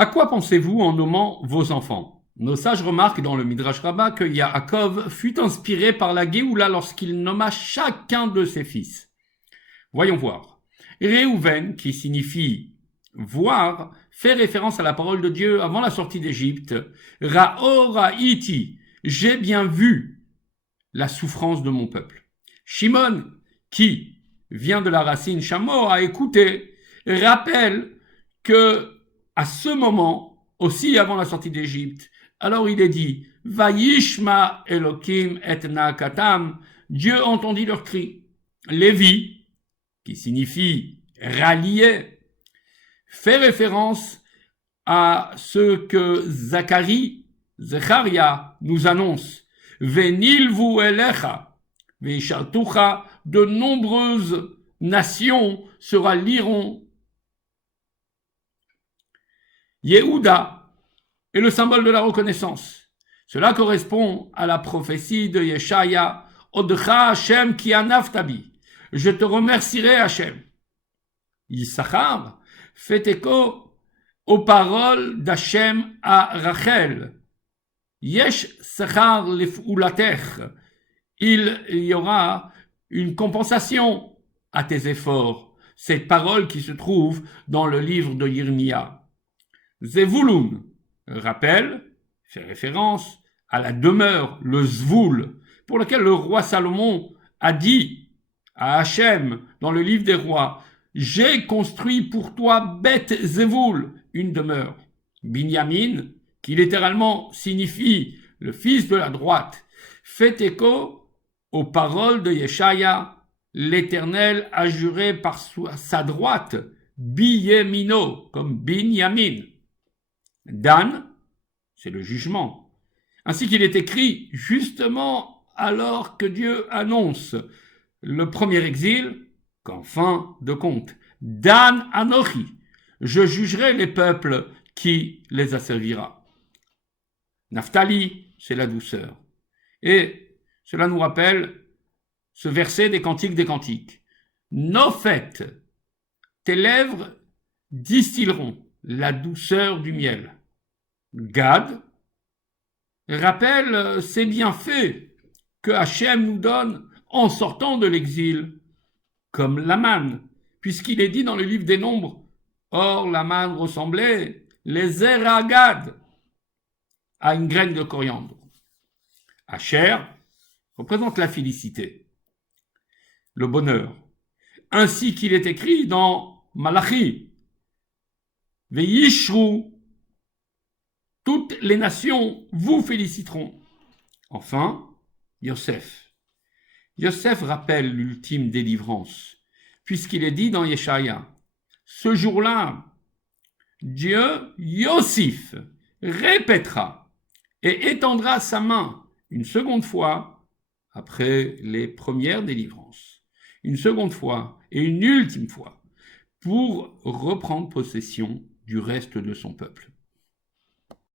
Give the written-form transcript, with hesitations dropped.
À quoi pensez-vous en nommant vos enfants? Nos sages remarquent dans le Midrash Rabbah que Yaakov fut inspiré par la Géoula lorsqu'il nomma chacun de ses fils. Voyons voir. Réhouven, qui signifie voir, fait référence à la parole de Dieu avant la sortie d'Égypte. Ra'ora iti, j'ai bien vu la souffrance de mon peuple. Shimon, qui vient de la racine Shamo, a écouté, rappelle que à ce moment, aussi avant la sortie d'Égypte, alors il est dit Vayishma Elokim et Nakatam, Dieu entendit leur cri. Lévi, qui signifie rallier, fait référence à ce que Zacharia nous annonce. Venilvu elecha, veishaltucha, de nombreuses nations se rallieront. Yehuda est le symbole de la reconnaissance. Cela correspond à la prophétie de Yeshaya, Odcha Hashem ki anaftabi. Je te remercierai Hashem. Yissachar fait écho aux paroles d'Hachem à Rachel. Yesh sachar lefoulatech. Il y aura une compensation à tes efforts. Cette parole qui se trouve dans le livre de Yirmia. Zevulun, rappelle, fait référence à la demeure, le Zvoul, pour lequel le roi Salomon a dit à Hachem dans le livre des rois, j'ai construit pour toi Beth Zevul, une demeure. Binyamin, qui littéralement signifie le fils de la droite, fait écho aux paroles de Yeshaya, l'Éternel a juré par sa droite, Biyemino, comme Binyamin. Dan, c'est le jugement. Ainsi qu'il est écrit justement alors que Dieu annonce le premier exil, qu'en fin de compte, Dan Anochi, je jugerai les peuples qui les asservira. Naphtali, c'est la douceur. Et cela nous rappelle ce verset des Cantiques des Cantiques. Nophet, tes lèvres distilleront la douceur du miel. Gad rappelle ces bienfaits que Hachem nous donne en sortant de l'exil, comme la manne, puisqu'il est dit dans le livre des Nombres, or la manne ressemblait, les Gad, à une graine de coriandre. Asher représente la félicité, le bonheur, ainsi qu'il est écrit dans Malachi, Veishru, toutes les nations vous féliciteront. Enfin, Yosef. Yosef rappelle l'ultime délivrance, puisqu'il est dit dans Yeshaya, ce jour-là, Dieu, Yosif, répétera et étendra sa main une seconde fois après les premières délivrances, une seconde fois et une ultime fois pour reprendre possession du reste de son peuple.